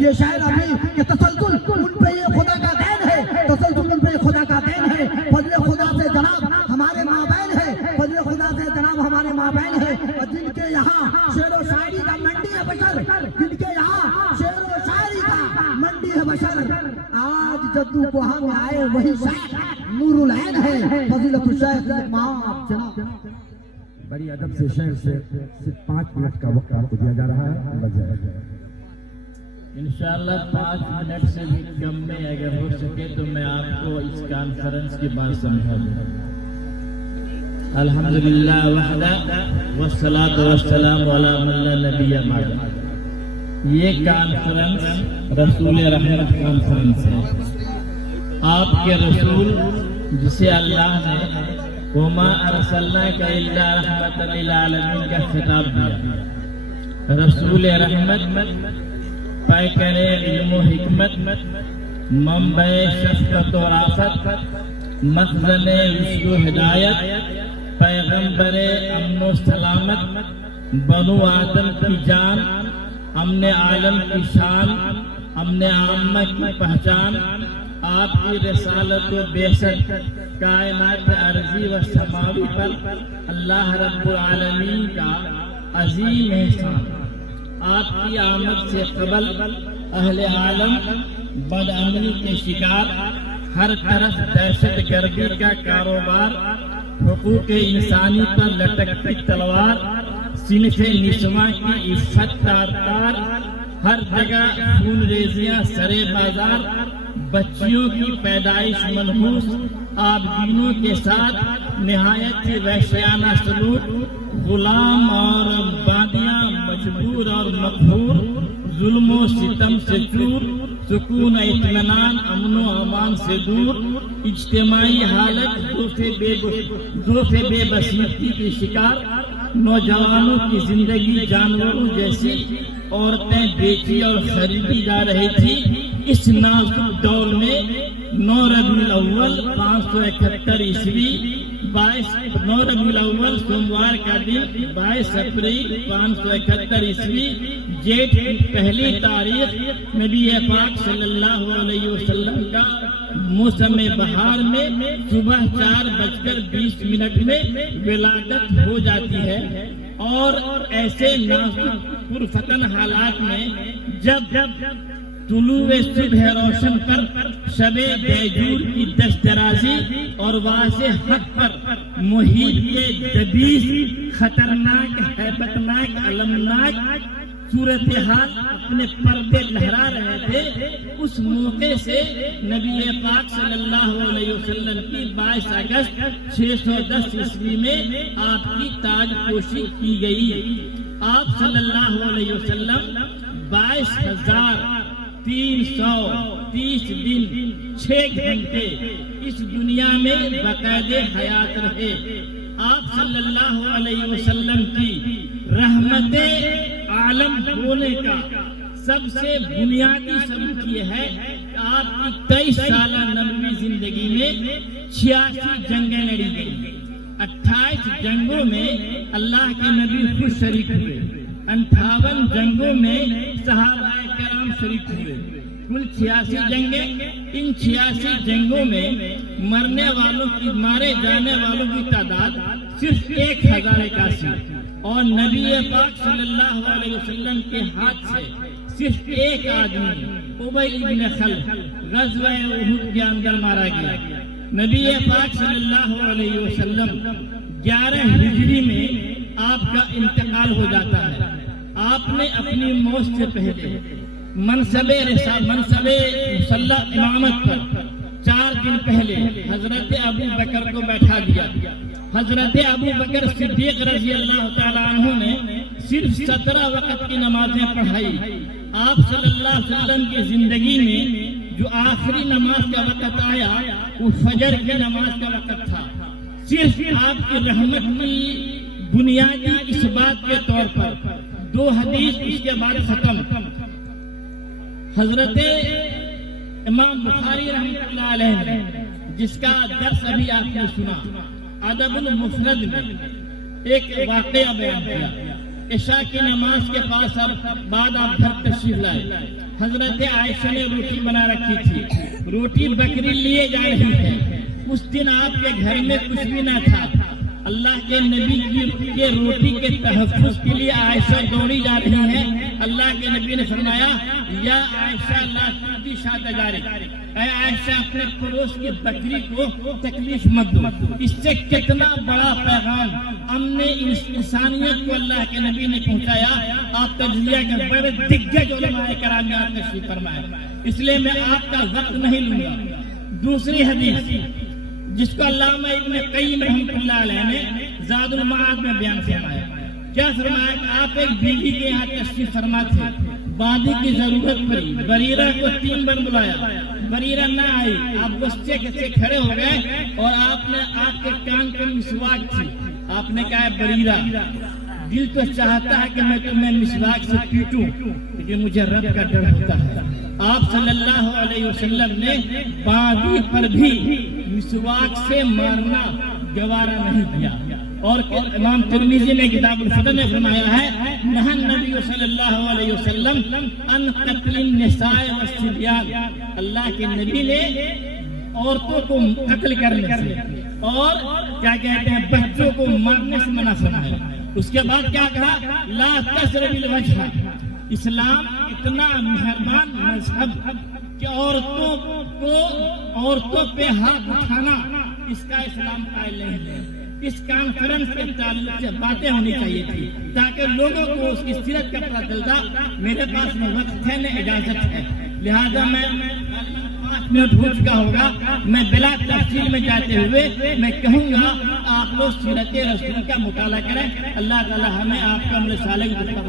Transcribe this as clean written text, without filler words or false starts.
یہ شاعر ابھی کہ تسلسل ان پہ یہ خدا کا دین ہے، تسلسل ان پہ یہ خدا کا دین ہے، فضل خدا سے جناب ہمارے مابین ہے، فضل خدا سے جناب ہمارے مابین ہے، اور جن کے یہاں شعر و شاعری کا منڈی ہے بشر، جن کے یہاں شعر و شاعری کا منڈی ہے بشر، آج جدو کو ہم آئے وہی شاعر نور العین ہے، فضیلت الشیخ امام جناب۔ بڑی ادب سے شعر سے صرف 5 منٹ کا وقت آپ کو دیا جا رہا ہے، بجائے انشاءاللہ 5 منٹ سے بھی کم میں اگر ہو سکے تو میں آپ کو اس کانفرنس کی بات سمجھا دوں۔ الحمدللہ وحدہ والصلاۃ والسلام علی من لا نبی بعدہ۔ یہ کانفرنس رسول رحمت کانفرنس ہے۔ آپ کے رسول جسے اللہ نے وما ارسلناک الا رحمۃ للعالمین کا خطاب دیا، رسول رحمت پیکر علم و حکمت، منبع شفقت و رافت، مخزن رشد و ہدایت، پیغمبر امن و سلامت، بنو آدم کی جان، امن عالم کی شان، امن عامہ کی پہچان، آپ کی رسالت و بعثت کائنات ارضی و سماوی پر اللہ رب العالمین کا عظیم احسان۔ آپ کی آمد سے قبل اہل عالم بدامنی کے شکار، ہر طرف دہشت گردی کا کاروبار، حقوق انسانی پر لٹکتی تلوار، صنف نسواں کی عفت تار تار، ہر جگہ خون ریزیاں سرے بازار، بچیوں کی پیدائش منحوس، آبدینوں کے ساتھ نہایت وحشیانہ سلوک، غلام اور باندیاں مجبور اور مقہور، ظلم و ستم سے چور، سکون اطمینان امن و امان سے دور، اجتماعی حالت ذوف بے بصیرتی کی شکار، نوجوانوں کی زندگی جانوروں جیسی، عورتیں بیچی اور خریدی جا رہی تھی۔ اس نازک دور میں 9 ربیع الاول 571 عیسوی 9 ربیع الاول سوموار کا دن 22 اپریل 571 عیسوی جیٹھ کی پہلی تاریخ نبی پاک صلی اللہ علیہ وسلم کا موسم بہار میں صبح 4:20 میں ولادت ہو جاتی ہے، اور ایسے نازک پرفتن حالات میں جب طلوع صبح روشن پر شب بیجور کی دست درازی اور واضح حق پر محیط کے دبیز خطرناک ہیبتناک المناک صورتحال اپنے پردے لہرا رہے تھے، اس موقع سے نبی پاک صلی اللہ علیہ وسلم کی 22 اگست 610 عیسوی میں آپ کی تاج پوشی کی گئی۔ آپ صلی اللہ علیہ وسلم 22,330 دن 6 گھنٹے اس دنیا میں باقاعدہ حیات رہے۔ آپ صلی اللہ علیہ وسلم کی رحمت عالم ہونے کا سب سے بنیادی سبب یہ ہے کہ آپ کی 23 سالہ نبوی زندگی میں 86 جنگیں لڑی گئی، 28 جنگوں میں اللہ کے نبی خود شریک ہوئے، 58 جنگوں میں صحابہ کرام شریک ہوئے، کل 86 جنگیں۔ ان 86 جنگوں میں مارے جانے والوں کی تعداد صرف 1081، اور نبی پاک صلی اللہ علیہ وسلم کے ہاتھ سے صرف ایک آدمی ابی بن خلف غزوہ احد کے اندر مارا گیا۔ نبی پاک صلی اللہ علیہ وسلم 11 ہجری میں آپ کا انتقال ہو جاتا ہے۔ آپ نے اپنی موت سے پہلے منصب مسلح امامت پر 4 دن پہلے حضرت ابو بکر کو بیٹھا دیا۔ حضرت ابو بکر صدیق رضی اللہ تعالیٰ عنہ نے صرف 17 وقت کی نمازیں پڑھائی۔ آپ صلی اللہ علیہ وسلم کی زندگی میں جو آخری نماز کا وقت آیا وہ فجر کی نماز کا وقت تھا۔ صرف آپ کی رحمت کی بنیادی اس بات کے طور پر 2 حدیث اس کے بعد ختم۔ حضرت امام بخاری رحمۃ اللہ علیہ جس کا درس ابھی آپ نے سنا، ادب المفرد میں ایک واقعہ بیان کیا۔ عشاء کی نماز کے پاس بعد آپ گھر تشریف لائے. حضرت عائشہ نے روٹی بنا رکھی تھی, روٹی بکری لیے جا رہی ہے. اس دن آپ کے گھر میں کچھ بھی نہ تھا. اللہ کے نبی کے روٹی کے تحفظ کے لیے عائشہ دوڑی جا رہی ہے. اللہ کے نبی نے فرمایا یا عائشہ لا تؤذی شاة جارک, اے عائشہ اپنے پڑوس کی بکری کو تکلیف مت دو. اس سے کتنا بڑا پیغام امن انسانیت کو اللہ کے نبی نے پہنچایا. آپ تجزیہ کے بڑے دگج علماء کرام نے آپ تشریف فرمایا, اس لیے میں آپ کا وقت نہیں لوں گا. دوسری حدیث جس کو علامہ ابن قیم رحمۃ اللہ علیہ نے زاد المعاد میں بیان فرمایا. کیا فرمایا کہ آپ ایک بیوی کے یہاں تشریف فرما تھے, باندھی کی ضرورت پڑی, بریرہ کو 3 بار بلایا, بریرہ نہ آئی. آپ غصے سے کھڑے ہو گئے اور آپ کے کان پر مسواک تھی. آپ نے کہا بریرہ دل تو چاہتا ہے کہ میں تمہیں مسواک سے پیٹوں, لیکن مجھے رب کا ڈر ہوتا ہے. آپ صلی اللہ علیہ وسلم نے باندھی پر بھی مسواک سے مارنا گوارا نہیں کیا. اور امام ترمذی نے کتاب الفطر میں فرمایا ہے نہى النبی صلی اللہ علیہ وسلم ان قتل النساء والصبیان, اللہ کے نبی نے عورتوں کو قتل کرنے سے اور کیا کہتے ہیں بچوں کو مارنے سے منع فرمایا. اس کے بعد کیا کہا لا تضرب الوجہ, اسلام اتنا مہربان مذہب کہ عورتوں پہ ہاتھ اٹھانا اس کا اسلام قائل نہیں ہے. اس کانفرنس کے تعلق سے باتیں ہونی چاہیے تھی تاکہ لوگوں کو اس کی سیرت کا پتہ چلتا. میرے پاس میں وقت ہے نہ اجازت ہے, لہذا میں 5 منٹ ہو چکا ہوگا. میں بلا تفصیل میں جاتے ہوئے میں کہوں گا آپ لوگ سیرت رسول کا مطالعہ کریں. اللہ تعالی ہمیں آپ کا عمل صالح کی طرف